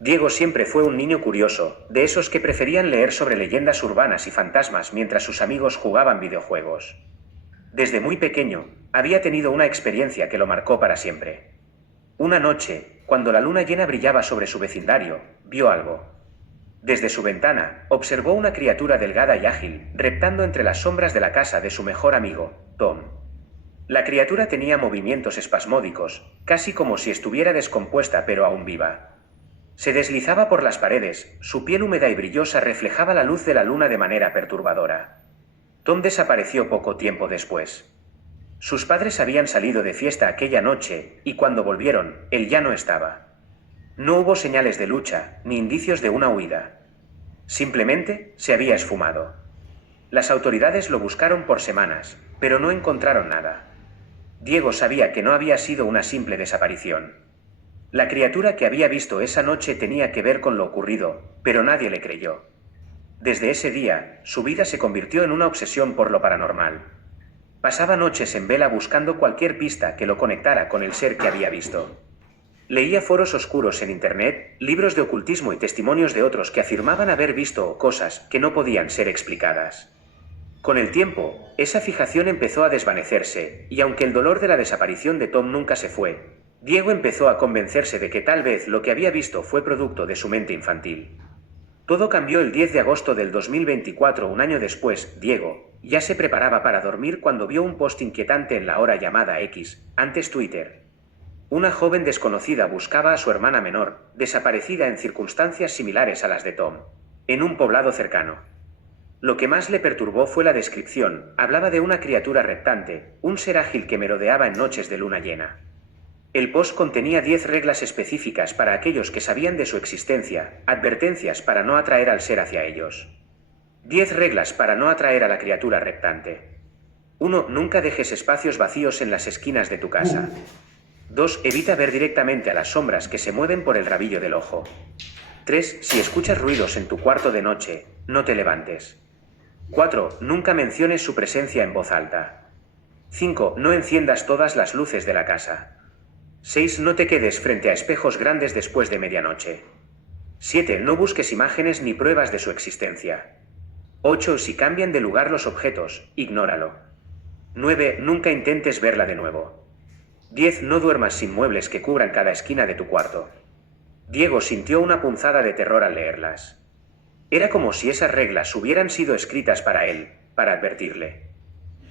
Diego siempre fue un niño curioso, de esos que preferían leer sobre leyendas urbanas y fantasmas mientras sus amigos jugaban videojuegos. Desde muy pequeño, había tenido una experiencia que lo marcó para siempre. Una noche, cuando la luna llena brillaba sobre su vecindario, vio algo. Desde su ventana, observó una criatura delgada y ágil, reptando entre las sombras de la casa de su mejor amigo, Tom. La criatura tenía movimientos espasmódicos, casi como si estuviera descompuesta pero aún viva. Se deslizaba por las paredes, su piel húmeda y brillosa reflejaba la luz de la luna de manera perturbadora. Tom desapareció poco tiempo después. Sus padres habían salido de fiesta aquella noche, y cuando volvieron, él ya no estaba. No hubo señales de lucha, ni indicios de una huida. Simplemente se había esfumado. Las autoridades lo buscaron por semanas, pero no encontraron nada. Diego sabía que no había sido una simple desaparición. La criatura que había visto esa noche tenía que ver con lo ocurrido, pero nadie le creyó. Desde ese día, su vida se convirtió en una obsesión por lo paranormal. Pasaba noches en vela buscando cualquier pista que lo conectara con el ser que había visto. Leía foros oscuros en internet, libros de ocultismo y testimonios de otros que afirmaban haber visto cosas que no podían ser explicadas. Con el tiempo, esa fijación empezó a desvanecerse, y aunque el dolor de la desaparición de Tom nunca se fue, Diego empezó a convencerse de que tal vez lo que había visto fue producto de su mente infantil. Todo cambió el 10 de agosto del 2024, un año después. Diego ya se preparaba para dormir cuando vio un post inquietante en la hora llamada X, antes Twitter. Una joven desconocida buscaba a su hermana menor, desaparecida en circunstancias similares a las de Tom, en un poblado cercano. Lo que más le perturbó fue la descripción. Hablaba de una criatura reptante, un ser ágil que merodeaba en noches de luna llena. El post contenía 10 reglas específicas para aquellos que sabían de su existencia, advertencias para no atraer al ser hacia ellos. 10 reglas para no atraer a la criatura reptante. 1. Nunca dejes espacios vacíos en las esquinas de tu casa. 2. Evita ver directamente a las sombras que se mueven por el rabillo del ojo. 3. Si escuchas ruidos en tu cuarto de noche, no te levantes. 4. Nunca menciones su presencia en voz alta. 5. No enciendas todas las luces de la casa. 6. No te quedes frente a espejos grandes después de medianoche. 7. No busques imágenes ni pruebas de su existencia. 8. Si cambian de lugar los objetos, ignóralo. 9. Nunca intentes verla de nuevo. 10. No duermas sin muebles que cubran cada esquina de tu cuarto. Diego sintió una punzada de terror al leerlas. Era como si esas reglas hubieran sido escritas para él, para advertirle.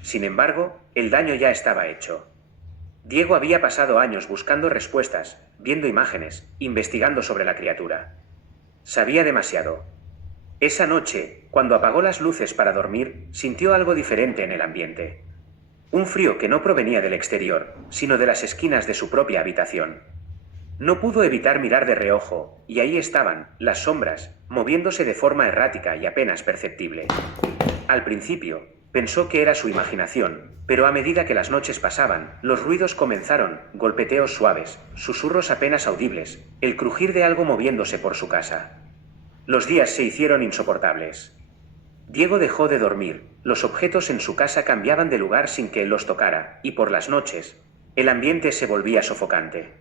Sin embargo, el daño ya estaba hecho. Diego había pasado años buscando respuestas, viendo imágenes, investigando sobre la criatura. Sabía demasiado. Esa noche, cuando apagó las luces para dormir, sintió algo diferente en el ambiente. Un frío que no provenía del exterior, sino de las esquinas de su propia habitación. No pudo evitar mirar de reojo, y ahí estaban, las sombras, moviéndose de forma errática y apenas perceptible. Al principio, pensó que era su imaginación, pero a medida que las noches pasaban, los ruidos comenzaron, golpeteos suaves, susurros apenas audibles, el crujir de algo moviéndose por su casa. Los días se hicieron insoportables. Diego dejó de dormir, los objetos en su casa cambiaban de lugar sin que él los tocara, y por las noches, el ambiente se volvía sofocante.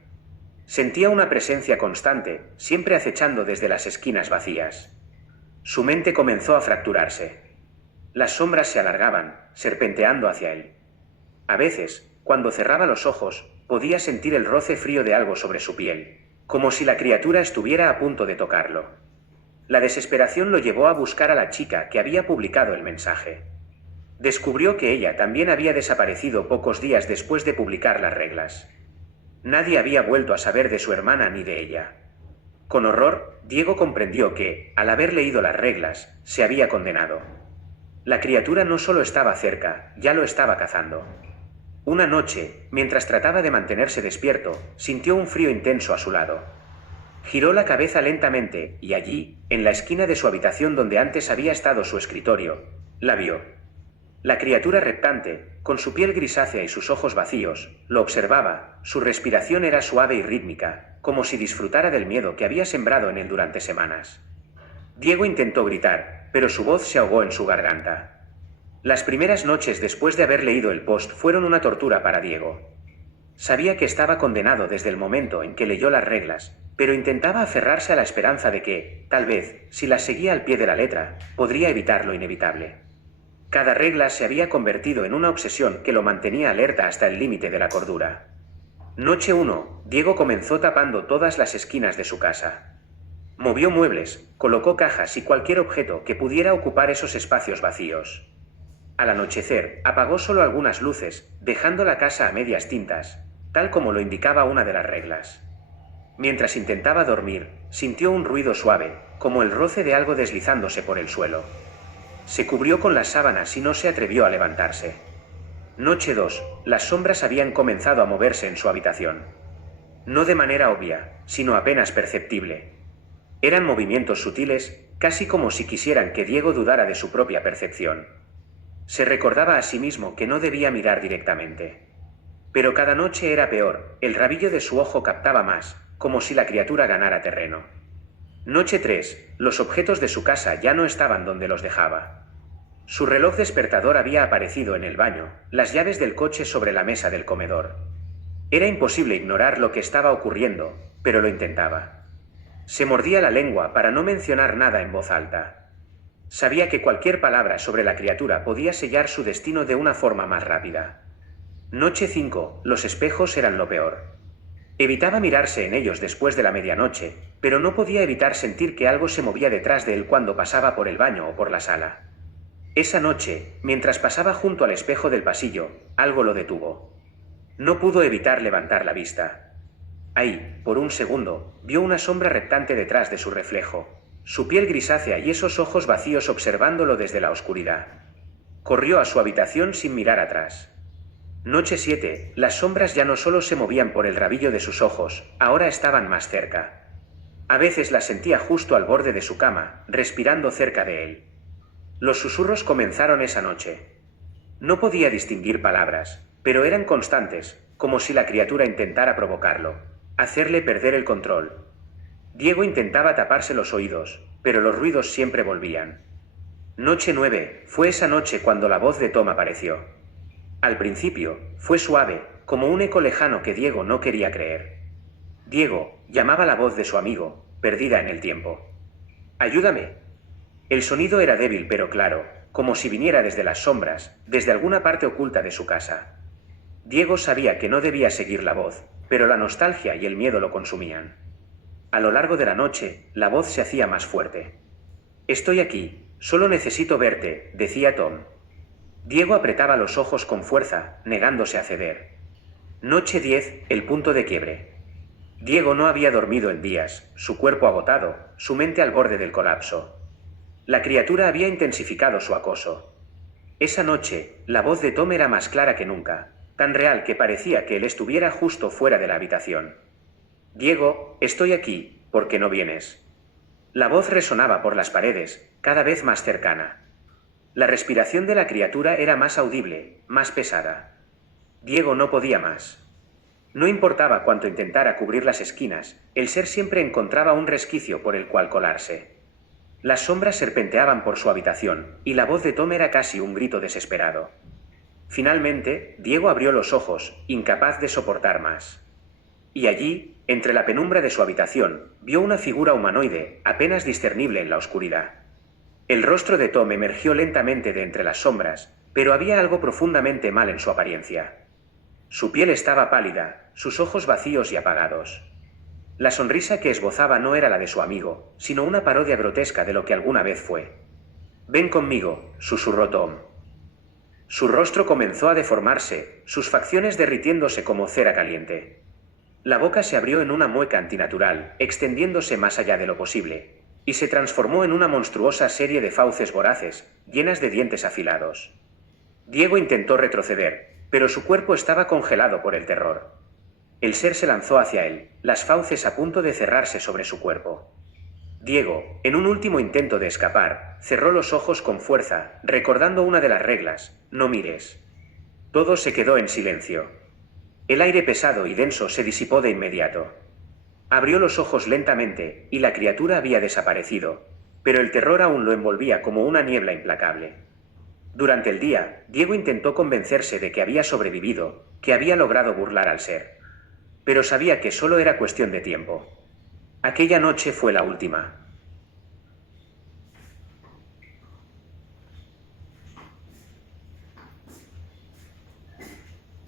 Sentía una presencia constante, siempre acechando desde las esquinas vacías. Su mente comenzó a fracturarse. Las sombras se alargaban, serpenteando hacia él. A veces, cuando cerraba los ojos, podía sentir el roce frío de algo sobre su piel, como si la criatura estuviera a punto de tocarlo. La desesperación lo llevó a buscar a la chica que había publicado el mensaje. Descubrió que ella también había desaparecido pocos días después de publicar las reglas. Nadie había vuelto a saber de su hermana ni de ella. Con horror, Diego comprendió que, al haber leído las reglas, se había condenado. La criatura no solo estaba cerca, ya lo estaba cazando. Una noche, mientras trataba de mantenerse despierto, sintió un frío intenso a su lado. Giró la cabeza lentamente, y allí, en la esquina de su habitación donde antes había estado su escritorio, la vio. La criatura reptante, con su piel grisácea y sus ojos vacíos, lo observaba. Su respiración era suave y rítmica, como si disfrutara del miedo que había sembrado en él durante semanas. Diego intentó gritar, pero su voz se ahogó en su garganta. Las primeras noches después de haber leído el post fueron una tortura para Diego. Sabía que estaba condenado desde el momento en que leyó las reglas, pero intentaba aferrarse a la esperanza de que, tal vez, si las seguía al pie de la letra, podría evitar lo inevitable. Cada regla se había convertido en una obsesión que lo mantenía alerta hasta el límite de la cordura. Noche 1. Diego comenzó tapando todas las esquinas de su casa. Movió muebles, colocó cajas y cualquier objeto que pudiera ocupar esos espacios vacíos. Al anochecer, apagó solo algunas luces, dejando la casa a medias tintas, tal como lo indicaba una de las reglas. Mientras intentaba dormir, sintió un ruido suave, como el roce de algo deslizándose por el suelo. Se cubrió con las sábanas y no se atrevió a levantarse. Noche 2. Las sombras habían comenzado a moverse en su habitación. No de manera obvia, sino apenas perceptible. Eran movimientos sutiles, casi como si quisieran que Diego dudara de su propia percepción. Se recordaba a sí mismo que no debía mirar directamente. Pero cada noche era peor, el rabillo de su ojo captaba más, como si la criatura ganara terreno. Noche 3. Los objetos de su casa ya no estaban donde los dejaba. Su reloj despertador había aparecido en el baño, las llaves del coche sobre la mesa del comedor. Era imposible ignorar lo que estaba ocurriendo, pero lo intentaba. Se mordía la lengua para no mencionar nada en voz alta. Sabía que cualquier palabra sobre la criatura podía sellar su destino de una forma más rápida. Noche 5. Los espejos eran lo peor. Evitaba mirarse en ellos después de la medianoche, pero no podía evitar sentir que algo se movía detrás de él cuando pasaba por el baño o por la sala. Esa noche, mientras pasaba junto al espejo del pasillo, algo lo detuvo. No pudo evitar levantar la vista. Ahí, por un segundo, vio una sombra reptante detrás de su reflejo, su piel grisácea y esos ojos vacíos observándolo desde la oscuridad. Corrió a su habitación sin mirar atrás. Noche 7. Las sombras ya no solo se movían por el rabillo de sus ojos, ahora estaban más cerca. A veces las sentía justo al borde de su cama, respirando cerca de él. Los susurros comenzaron esa noche. No podía distinguir palabras, pero eran constantes, como si la criatura intentara provocarlo, hacerle perder el control. Diego intentaba taparse los oídos, pero los ruidos siempre volvían. Noche 9. Fue esa noche cuando la voz de Tom apareció. Al principio, fue suave, como un eco lejano que Diego no quería creer. Diego llamaba la voz de su amigo, perdida en el tiempo. «Ayúdame». El sonido era débil pero claro, como si viniera desde las sombras, desde alguna parte oculta de su casa. Diego sabía que no debía seguir la voz, pero la nostalgia y el miedo lo consumían. A lo largo de la noche, la voz se hacía más fuerte. «Estoy aquí, solo necesito verte», decía Tom. Diego apretaba los ojos con fuerza, negándose a ceder. Noche 10, el punto de quiebre. Diego no había dormido en días, su cuerpo agotado, su mente al borde del colapso. La criatura había intensificado su acoso. Esa noche, la voz de Tom era más clara que nunca, tan real que parecía que él estuviera justo fuera de la habitación. «Diego, estoy aquí, ¿por qué no vienes?». La voz resonaba por las paredes, cada vez más cercana. La respiración de la criatura era más audible, más pesada. Diego no podía más. No importaba cuánto intentara cubrir las esquinas, el ser siempre encontraba un resquicio por el cual colarse. Las sombras serpenteaban por su habitación, y la voz de Tom era casi un grito desesperado. Finalmente, Diego abrió los ojos, incapaz de soportar más. Y allí, entre la penumbra de su habitación, vio una figura humanoide, apenas discernible en la oscuridad. El rostro de Tom emergió lentamente de entre las sombras, pero había algo profundamente mal en su apariencia. Su piel estaba pálida, sus ojos vacíos y apagados. La sonrisa que esbozaba no era la de su amigo, sino una parodia grotesca de lo que alguna vez fue. «Ven conmigo», susurró Tom. Su rostro comenzó a deformarse, sus facciones derritiéndose como cera caliente. La boca se abrió en una mueca antinatural, extendiéndose más allá de lo posible, y se transformó en una monstruosa serie de fauces voraces, llenas de dientes afilados. Diego intentó retroceder, pero su cuerpo estaba congelado por el terror. El ser se lanzó hacia él, las fauces a punto de cerrarse sobre su cuerpo. Diego, en un último intento de escapar, cerró los ojos con fuerza, recordando una de las reglas: no mires. Todo se quedó en silencio. El aire pesado y denso se disipó de inmediato. Abrió los ojos lentamente, y la criatura había desaparecido, pero el terror aún lo envolvía como una niebla implacable. Durante el día, Diego intentó convencerse de que había sobrevivido, que había logrado burlar al ser. Pero sabía que solo era cuestión de tiempo. Aquella noche fue la última.